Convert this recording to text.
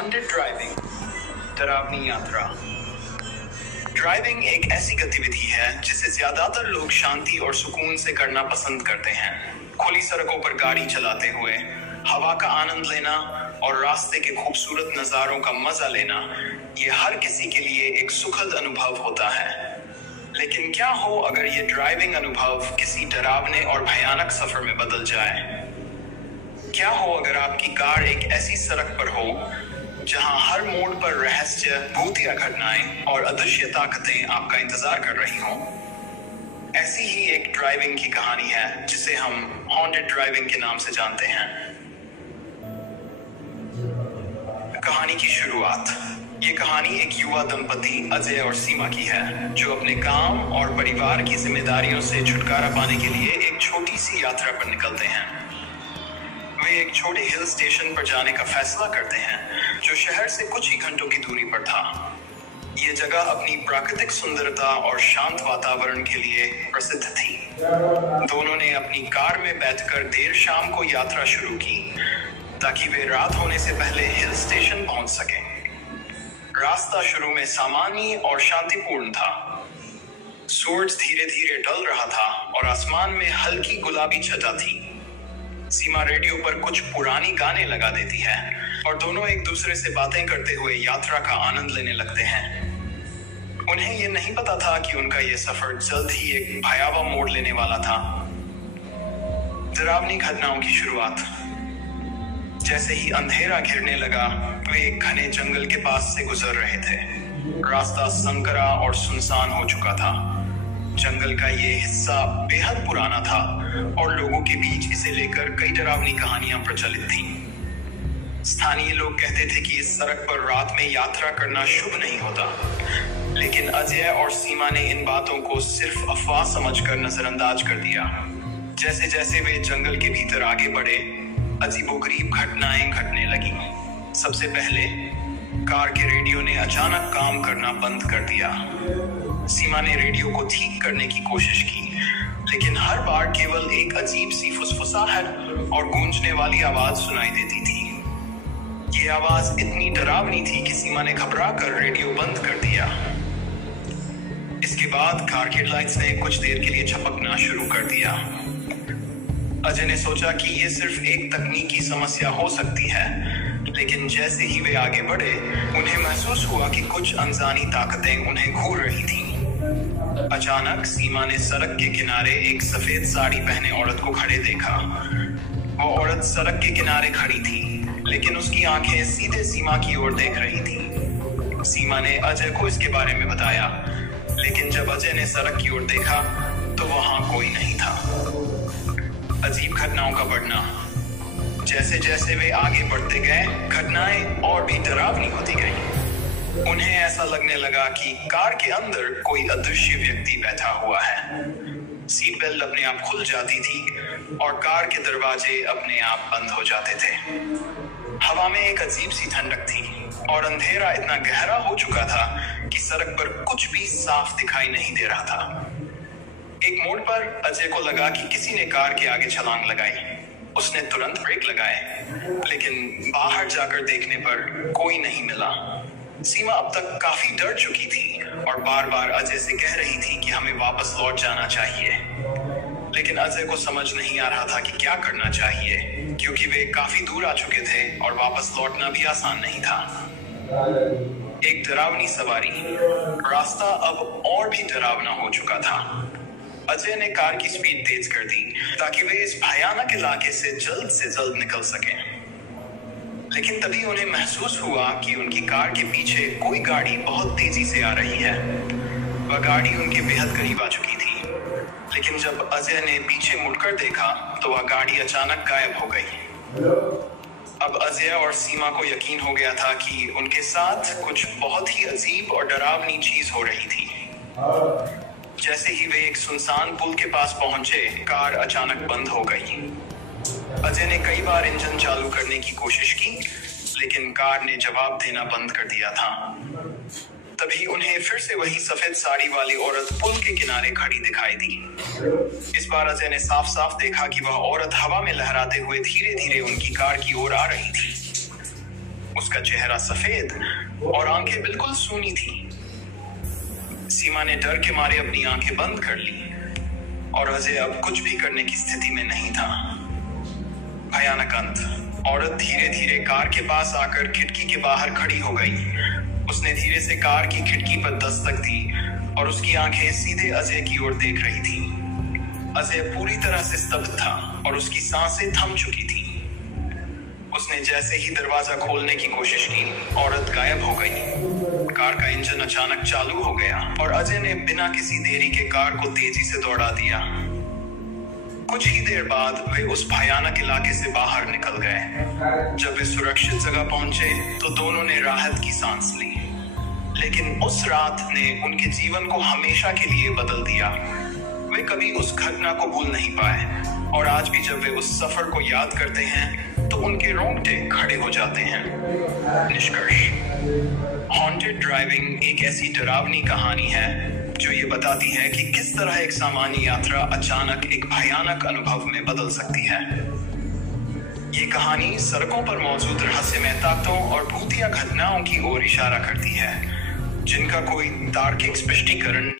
Haunted driving, डरावनी यात्रा। Driving एक ऐसी गतिविधि है जिसे ज्यादातर लोग शांति और सुकून से करना पसंद करते हैं। खुली सड़कों पर गाड़ी चलाते हुए हवा का आनंद लेना और रास्ते के खूबसूरत नजारों का मजा लेना, ये हर किसी के लिए एक सुखद अनुभव होता है। लेकिन क्या हो अगर ये ड्राइविंग अनुभव किसी डरावने और भयानक सफर में बदल जाए? क्या हो अगर आपकी कार एक ऐसी सड़क पर हो जहां हर मोड़ पर रहस्य, भूतिया घटनाएं और अदृश्य ताकतें आपका इंतजार कर रही हों? ऐसी ही एक ड्राइविंग की कहानी है जिसे हम हॉन्टेड ड्राइविंग के नाम से जानते हैं। कहानी की शुरुआत। ये कहानी एक युवा दंपति अजय और सीमा की है, जो अपने काम और परिवार की जिम्मेदारियों से छुटकारा पाने के लिए एक छोटी सी यात्रा पर निकलते हैं। वे एक छोटे हिल स्टेशन पर जाने का फैसला करते हैं, जो शहर से कुछ ही घंटों की दूरी पर था। ये जगह अपनी प्राकृतिक सुंदरता और शांत वातावरण के लिए प्रसिद्ध थी। दोनों ने अपनी कार में बैठकर देर शाम को यात्रा शुरू की, ताकि वे रात होने से पहले हिल स्टेशन पहुंच सकें। रास्ता शुरू में सामान्य और शांतिपूर्ण था। सूरज धीरे धीरे ढल रहा था और आसमान में हल्की गुलाबी छटा थी। सीमा रेडियो पर कुछ पुरानी गाने लगा देती है और दोनों एक दूसरे से बातें करते हुए यात्रा का आनंद लेने लगते हैं। उन्हें यह नहीं पता था कि उनका यह सफर जल्द ही एक भयावह मोड़ लेने वाला था। डरावनी घटनाओं की शुरुआत। जैसे ही अंधेरा घिरने लगा, वे एक घने जंगल के पास से गुजर रहे थे। रास्ता संकरा और सुनसान हो चुका था। जंगल का ये हिस्सा बेहद पुराना था और लोगों के बीच इसे लेकर कई डरावनी कहानियां प्रचलित थीं। स्थानीय लोग कहते थे कि इस सड़क पर रात में यात्रा करना शुभ नहीं होता, लेकिन अजय और सीमा ने इन बातों को सिर्फ अफवाह समझकर नजरअंदाज कर दिया। जैसे जैसे वे जंगल के भीतर आगे बढ़े, अजीबोगरीब घटनाएं घटने लगी। सबसे पहले कार के रेडियो ने अचानक काम करना बंद कर दिया। सीमा ने रेडियो को ठीक करने की कोशिश की, लेकिन हर बार केवल एक अजीब सी फुसफुसाहट और गूंजने वाली आवाज सुनाई देती थी। ये आवाज इतनी डरावनी थी कि सीमा ने घबरा कर रेडियो बंद कर दिया। इसके बाद कार की लाइट्स ने कुछ देर के लिए झपकना शुरू कर दिया। अजय ने सोचा कि ये सिर्फ एक तकनीकी समस्या हो सकती है, लेकिन जैसे ही वे आगे बढ़े, उन्हें महसूस हुआ कि कुछ अनजानी ताकतें उन्हें घूर रही थीं। अचानक सीमा ने सड़क के किनारे एक सफेद साड़ी पहने औरत को खड़े देखा। वो औरत सड़क के किनारे खड़ी थी, लेकिन उसकी आंखें सीधे सीमा की ओर देख रही थी। सीमा ने अजय को इसके बारे में बताया, लेकिन जब अजय ने सड़क की ओर देखा तो वहां कोई नहीं था। अजीब घटनाओं का बढ़ना। जैसे जैसे वे आगे बढ़ते गए, घटनाएं और भी डरावनी होती गईं। उन्हें ऐसा लगने लगा कि कार के अंदर कोई अदृश्य व्यक्ति बैठा हुआ है। सीट बेल्ट अपने आप खुल जाती थी और कार के दरवाजे अपने आप बंद हो जाते थे। हवा में एक अजीब सी ठंडक थी और अंधेरा इतना गहरा हो चुका था कि सड़क पर कुछ भी साफ दिखाई नहीं दे रहा था। एक मोड़ पर अजय को लगा कि किसी ने कार के आगे छलांग लगाई। उसने तुरंत ब्रेक लगाए, लेकिन बाहर जाकर देखने पर कोई नहीं मिला। सीमा अब तक काफी डर चुकी थी और बार बार अजय से कह रही थी कि हमें वापस लौट जाना चाहिए, लेकिन अजय को समझ नहीं आ रहा था कि क्या करना चाहिए, क्योंकि वे काफी दूर आ चुके थे और वापस लौटना भी आसान नहीं था। एक डरावनी सवारी। रास्ता अब और भी डरावना हो चुका था। अजय ने कार की स्पीड तेज कर दी ताकि वे इस भयानक इलाके से जल्द निकल सकें। लेकिन तभी उन्हें महसूस हुआ कि उनकी कार के पीछे कोई गाड़ी बहुत तेजी से आ रही है। वह गाड़ी उनके बेहद करीब आ चुकी थी, लेकिन जब अजय ने पीछे मुड़कर देखा तो वह गाड़ी अचानक गायब हो गई। अब अजय और सीमा को यकीन हो गया था कि उनके साथ कुछ बहुत ही अजीब और डरावनी चीज हो रही थी। जैसे ही वे एक सुनसान पुल के पास पहुंचे, कार अचानक बंद हो गई। अजय ने कई बार इंजन चालू करने की कोशिश की, लेकिन कार ने जवाब देना बंद कर दिया था। तभी उन्हें फिर से वही सफेद साड़ी वाली औरत पुल के किनारे खड़ी दिखाई दी। इस बार अजय ने साफ साफ देखा कि वह औरत हवा में लहराते हुए धीरे धीरे उनकी कार की ओर आ रही थी। उसका चेहरा सफेद और आंखें बिल्कुल सूनी थी। सीमा ने डर के मारे अपनी आंखें बंद कर ली और अजय अब कुछ भी करने की स्थिति में नहीं था। भयानक अंत। औरत धीरे धीरे कार के पास आकर खिड़की के बाहर खड़ी हो गई। उसने धीरे से कार की खिड़की पर दस्तक दी और उसकी आंखें सीधे अजय की ओर देख रही थी। अजय पूरी तरह से स्तब्ध था और उसकी सांसें थम चुकी थी। उसने जैसे ही दरवाजा खोलने की कोशिश की, औरत गायब हो गई। कार का इंजन अचानक चालू हो गया और अजय ने बिना किसी देरी के कार को तेजी से दौड़ा दिया। कुछ ही देर बाद वे उस भयानक इलाके से बाहर निकल गए। जब वे सुरक्षित जगह पहुंचे तो दोनों ने राहत की सांस ली। लेकिन उस रात ने उनके जीवन को हमेशा के लिए बदल दिया। वे कभी उस घटना को भूल नहीं पाए और आज भी जब वे उस सफर को याद करते हैं तो उनके रोंगटे खड़े हो जाते हैं। निष्कर्ष, हॉन्टेड ड्राइविंग एक ऐसी डरावनी कहानी है जो ये बताती है कि किस तरह एक सामान्य यात्रा अचानक एक भयानक अनुभव में बदल सकती है। ये कहानी सड़कों पर मौजूद रहस्यमय ताकतों और भूतिया घटनाओं की ओर इशारा करती है, जिनका कोई तार्किक स्पष्टीकरण